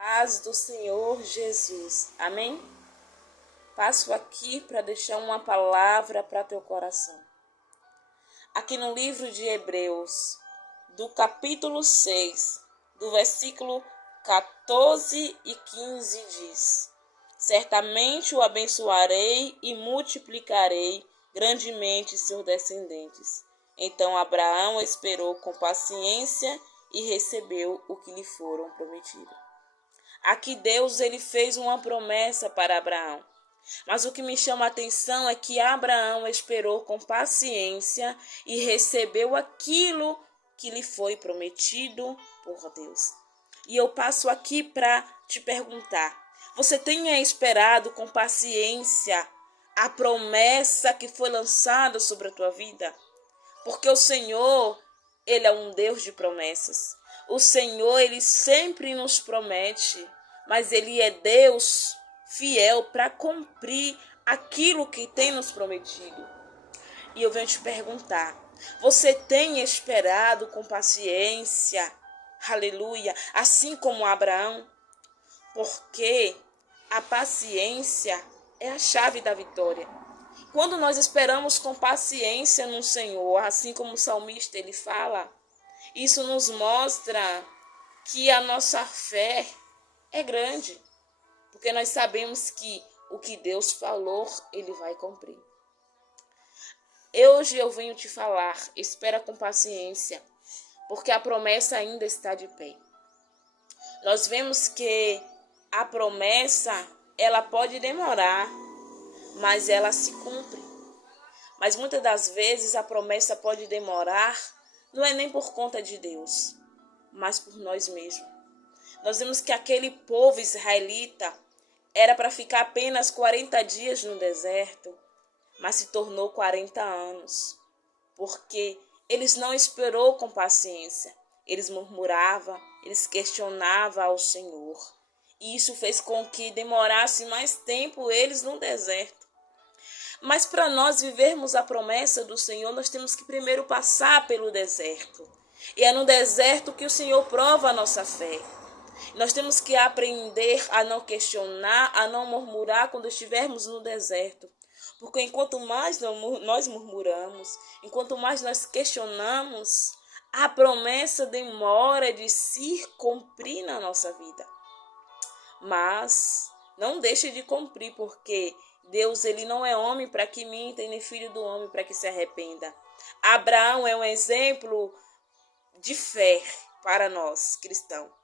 Paz do Senhor Jesus. Amém? Passo aqui para deixar uma palavra para teu coração. Aqui no livro de Hebreus, do capítulo 6, do versículo 14 e 15 diz: Certamente o abençoarei e multiplicarei grandemente seus descendentes. Então Abraão esperou com paciência e recebeu o que lhe foram prometido. Aqui Deus ele fez uma promessa para Abraão. Mas o que me chama a atenção é que Abraão esperou com paciência e recebeu aquilo que lhe foi prometido por Deus. E eu passo aqui para te perguntar: você tem esperado com paciência a promessa que foi lançada sobre a tua vida? Porque o Senhor, Ele é um Deus de promessas. O Senhor, Ele sempre nos promete, mas Ele é Deus fiel para cumprir aquilo que tem nos prometido. E eu venho te perguntar: você tem esperado com paciência? Aleluia, assim como Abraão? Porque a paciência é a chave da vitória. Quando nós esperamos com paciência no Senhor, assim como o salmista ele fala, isso nos mostra que a nossa fé é grande, porque nós sabemos que o que Deus falou, Ele vai cumprir. Hoje eu venho te falar, espera com paciência, porque a promessa ainda está de pé. Nós vemos que a promessa, ela pode demorar, mas ela se cumpre. Mas muitas das vezes a promessa pode demorar, não é nem por conta de Deus, mas por nós mesmos. Nós vemos que aquele povo israelita era para ficar apenas 40 dias no deserto, mas se tornou 40 anos, porque eles não esperou com paciência. Eles murmuravam, eles questionavam ao Senhor. E isso fez com que demorasse mais tempo eles no deserto. Mas para nós vivermos a promessa do Senhor, nós temos que primeiro passar pelo deserto. E é no deserto que o Senhor prova a nossa fé. Nós temos que aprender a não questionar, a não murmurar quando estivermos no deserto. Porque enquanto mais nós murmuramos, enquanto mais nós questionamos, a promessa demora de se cumprir na nossa vida. Mas não deixe de cumprir, porque Deus ele não é homem para que minta, e nem filho do homem para que se arrependa. Abraão é um exemplo de fé para nós cristãos.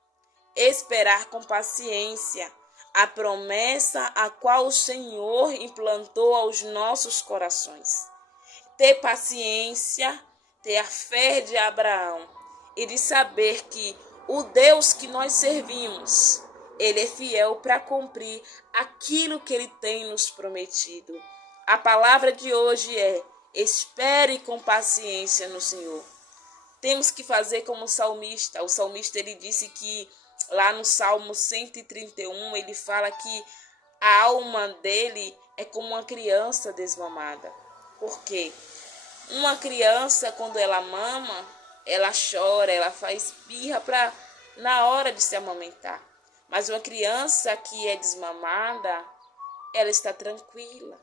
Esperar com paciência a promessa a qual o Senhor implantou aos nossos corações. Ter paciência, ter a fé de Abraão e de saber que o Deus que nós servimos, Ele é fiel para cumprir aquilo que Ele tem nos prometido. A palavra de hoje é: espere com paciência no Senhor. Temos que fazer como o salmista. O salmista ele disse que lá no Salmo 131, ele fala que a alma dele é como uma criança desmamada. Por quê? Uma criança, quando ela mama, ela chora, ela faz birra na hora de se amamentar. Mas uma criança que é desmamada, ela está tranquila.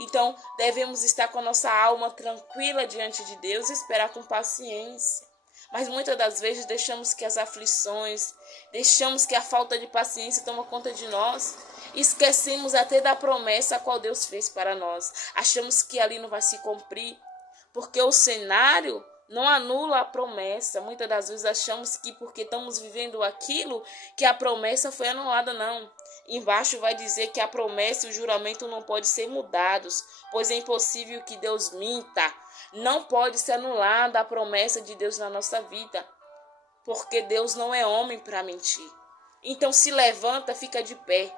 Então, devemos estar com a nossa alma tranquila diante de Deus e esperar com paciência. Mas muitas das vezes deixamos que as aflições, deixamos que a falta de paciência tome conta de nós. Esquecemos até da promessa a qual Deus fez para nós. Achamos que ali não vai se cumprir, porque o cenário não anula a promessa. Muitas das vezes achamos que porque estamos vivendo aquilo, que a promessa foi anulada. Não. Embaixo vai dizer que a promessa e o juramento não podem ser mudados, pois é impossível que Deus minta. Não pode ser anulada a promessa de Deus na nossa vida, porque Deus não é homem para mentir. Então se levanta, fica de pé.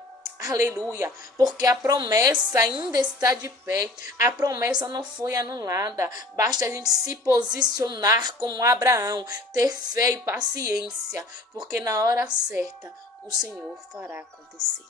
Aleluia, porque a promessa ainda está de pé, a promessa não foi anulada. Basta a gente se posicionar como Abraão, ter fé e paciência, porque na hora certa o Senhor fará acontecer.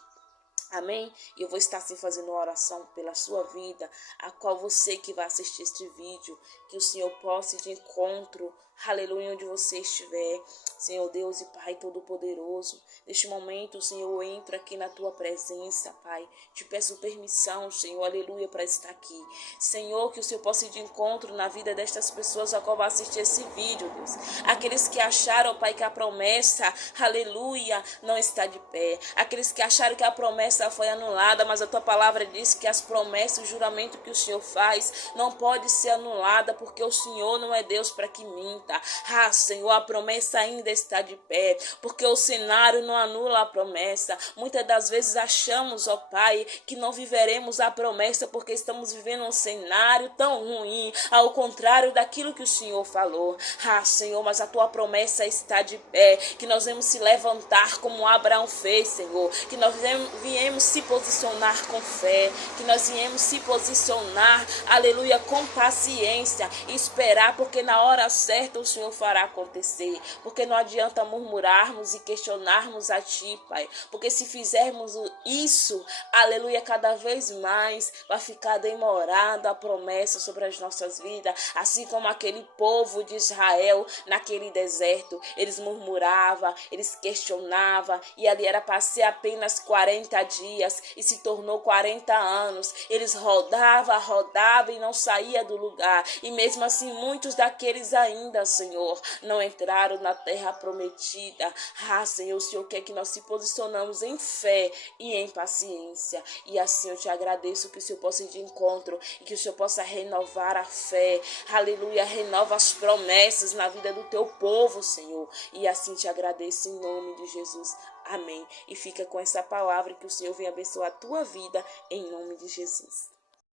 Amém? E eu vou estar assim fazendo uma oração pela sua vida, a qual você que vai assistir este vídeo, que o Senhor possa ir de encontro aleluia, onde você estiver, Senhor Deus e Pai Todo-Poderoso. Neste momento, Senhor, eu entro aqui na tua presença, Pai. Te peço permissão, Senhor, aleluia, para estar aqui. Senhor, que o Senhor possa ir de encontro na vida destas pessoas a qual vai assistir esse vídeo, Deus. Aqueles que acharam, Pai, que a promessa, aleluia, não está de pé. Aqueles que acharam que a promessa foi anulada, mas a tua palavra diz que as promessas, o juramento que o Senhor faz, não pode ser anulada, porque o Senhor não é Deus para que minta. Ah, Senhor, a promessa ainda está de pé, porque o cenário não anula a promessa. Muitas das vezes achamos, ó Pai, que não viveremos a promessa porque estamos vivendo um cenário tão ruim, ao contrário daquilo que o Senhor falou. Ah, Senhor, mas a tua promessa está de pé, que nós vamos se levantar como Abraão fez, Senhor, que nós viemos se posicionar com fé, que nós viemos se posicionar, aleluia, com paciência, esperar, porque na hora certa o Senhor fará acontecer, porque não adianta murmurarmos e questionarmos a Ti, Pai, porque se fizermos isso, aleluia, cada vez mais vai ficar demorada a promessa sobre as nossas vidas, assim como aquele povo de Israel naquele deserto, eles murmuravam, eles questionavam, e ali era para ser apenas 40 dias, e se tornou 40 anos, eles rodavam e não saía do lugar, e mesmo assim muitos daqueles ainda, Senhor, não entraram na terra prometida. Ah, Senhor, o Senhor quer que nós se posicionamos em fé e em paciência, e assim eu te agradeço que o Senhor possa ir de encontro, e que o Senhor possa renovar a fé, aleluia, renova as promessas na vida do teu povo, Senhor, e assim te agradeço em nome de Jesus, amém, e fica com essa palavra, que o Senhor venha abençoar a tua vida, em nome de Jesus.